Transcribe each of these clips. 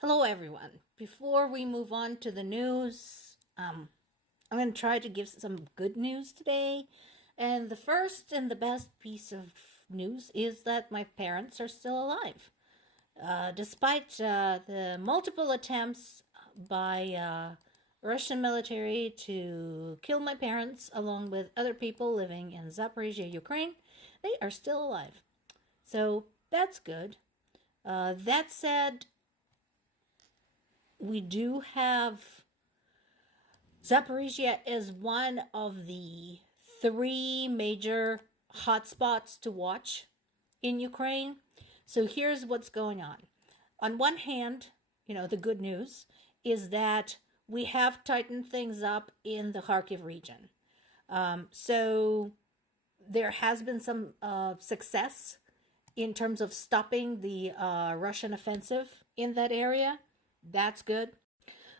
Hello, everyone. Before we move on to the news, I'm going to try to give some good news today. And the first and the best piece of news is that my parents are still alive. Despite the multiple attempts by Russian military to kill my parents, along with other people living in Zaporizhia, Ukraine, they are still alive. So that's good. That said, we do have Zaporizhia is one of the three major hotspots to watch in Ukraine. So here's what's going on. On one hand, the good news is that we have tightened things up in the Kharkiv region. So there has been some success in terms of stopping the Russian offensive in that area. That's good.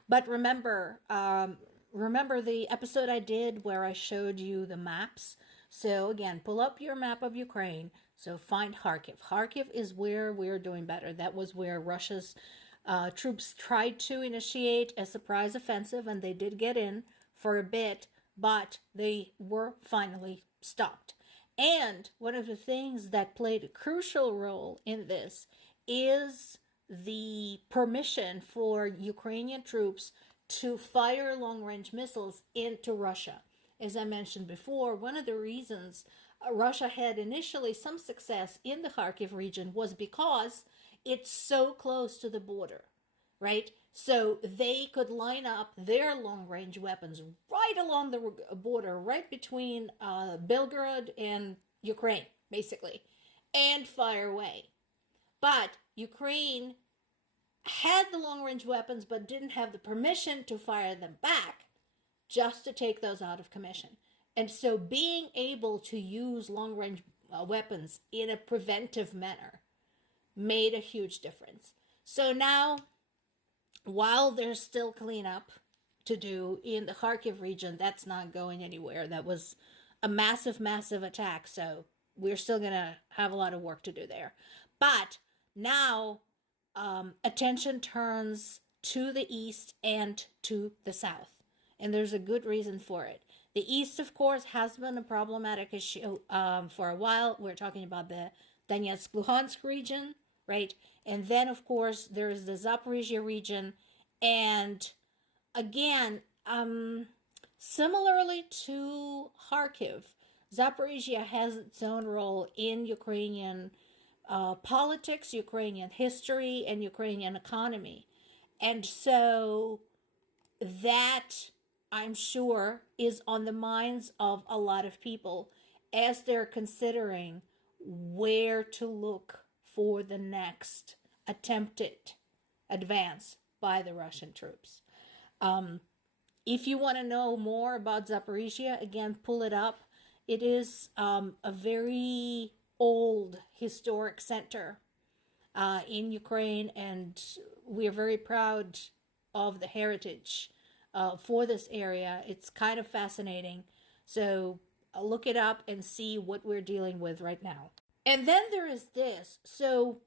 But remember the episode I did where I showed you the maps. So again, pull up your map of Ukraine. So find Kharkiv. Kharkiv is where we're doing better. That was where Russia's troops tried to initiate a surprise offensive, and they did get in for a bit, but they were finally stopped. And one of the things that played a crucial role in this is the permission for Ukrainian troops to fire long-range missiles into Russia. As I mentioned before, one of the reasons Russia had initially some success in the Kharkiv region was because it's so close to the border, right? So they could line up their long-range weapons right along the border, right between Belgorod and Ukraine, basically, and fire away. But Ukraine had the long-range weapons but didn't have the permission to fire them back, just to take those out of commission. And so being able to use long-range weapons in a preventive manner made a huge difference. So now, while there's still cleanup to do in the Kharkiv region, that's not going anywhere. That was a massive, massive attack. So we're still going to have a lot of work to do there. But now attention turns to the east and to the south. And there's a good reason for it. The east, of course, has been a problematic issue for a while. We're talking about the Donetsk-Luhansk region, right? And then, of course, there's the Zaporizhia region. And again, similarly to Kharkiv, Zaporizhia has its own role in Ukrainian politics, Ukrainian history, and Ukrainian economy. And so that, I'm sure, is on the minds of a lot of people as they're considering where to look for the next attempted advance by the Russian troops. If you want to know more about Zaporizhia, again, pull it up. It is a very old historic center in Ukraine, and we're very proud of the heritage for this area. It's kind of fascinating. So look it up and see what we're dealing with right now. And then there is this. So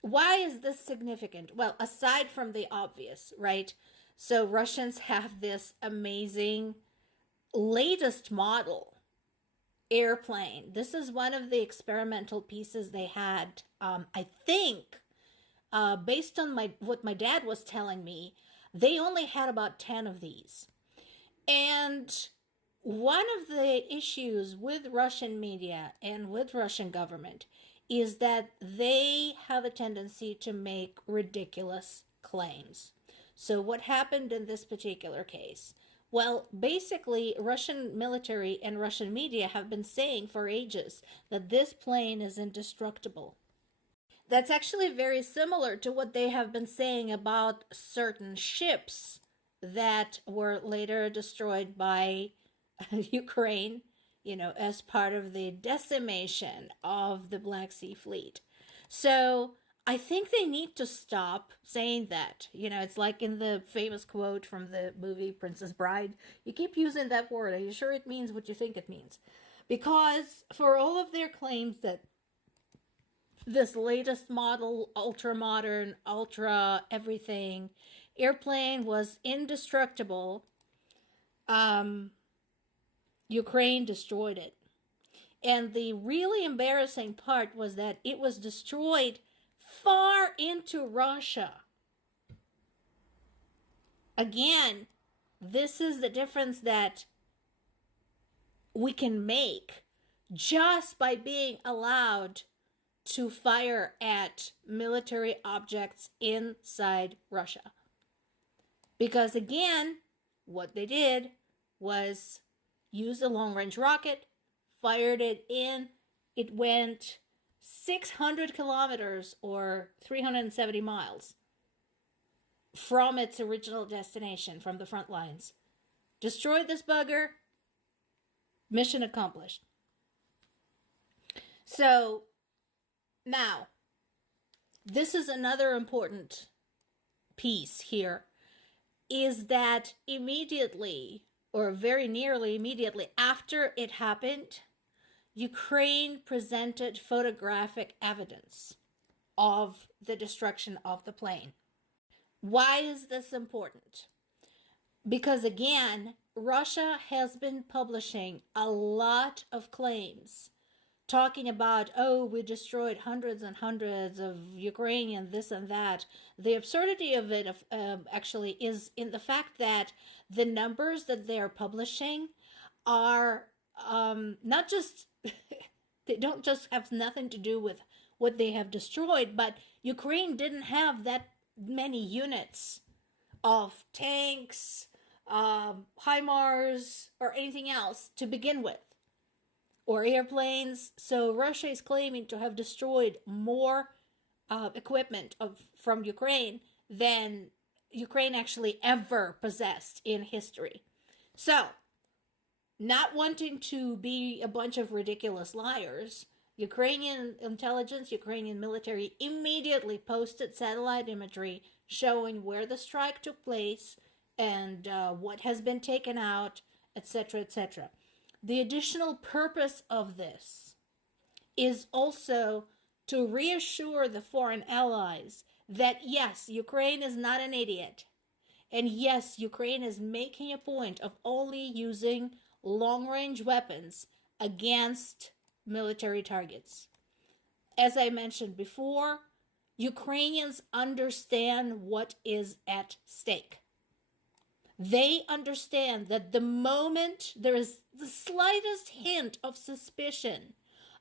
why is this significant? Well, aside from the obvious, right? So Russians have this amazing latest model airplane. This is one of the experimental pieces they had. I think, based on what my dad was telling me, they only had about 10 of these. And one of the issues with Russian media and with Russian government is that they have a tendency to make ridiculous claims. So what happened in this particular case? Well, basically, Russian military and Russian media have been saying for ages that this plane is indestructible. That's actually very similar to what they have been saying about certain ships that were later destroyed by Ukraine, as part of the decimation of the Black Sea Fleet. So I think they need to stop saying that. It's like in the famous quote from the movie Princess Bride. You keep using that word. Are you sure it means what you think it means? Because for all of their claims that this latest model, ultra modern, ultra everything airplane was indestructible. Ukraine destroyed it. And the really embarrassing part was that it was destroyed far into Russia. Again, this is the difference that we can make just by being allowed to fire at military objects inside Russia. Because again, what they did was use a long-range rocket, fired it in, it went 600 kilometers or 370 miles from its original destination, from the front lines. Destroyed this bugger, mission accomplished. So, now, this is another important piece here, is that immediately, or very nearly immediately after it happened, Ukraine presented photographic evidence of the destruction of the plane. Why is this important? Because again, Russia has been publishing a lot of claims talking about, oh, we destroyed hundreds and hundreds of Ukrainian this and that. The absurdity of it actually is in the fact that the numbers that they are publishing are not just, they don't just have nothing to do with what they have destroyed, but Ukraine didn't have that many units of tanks, HIMARS, or anything else to begin with, or airplanes. So Russia is claiming to have destroyed more equipment from Ukraine than Ukraine actually ever possessed in history. So, not wanting to be a bunch of ridiculous liars, Ukrainian intelligence, Ukrainian military immediately posted satellite imagery showing where the strike took place and what has been taken out, etc., etc. The additional purpose of this is also to reassure the foreign allies that yes, Ukraine is not an idiot. And yes, Ukraine is making a point of only using long-range weapons against military targets. As I mentioned before, Ukrainians understand what is at stake. They understand that the moment there is the slightest hint of suspicion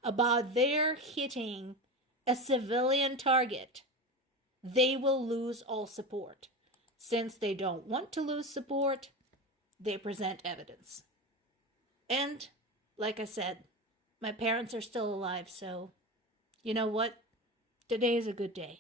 about their hitting a civilian target, they will lose all support. Since they don't want to lose support, they present evidence. And, like I said, my parents are still alive, so you know what? Today is a good day.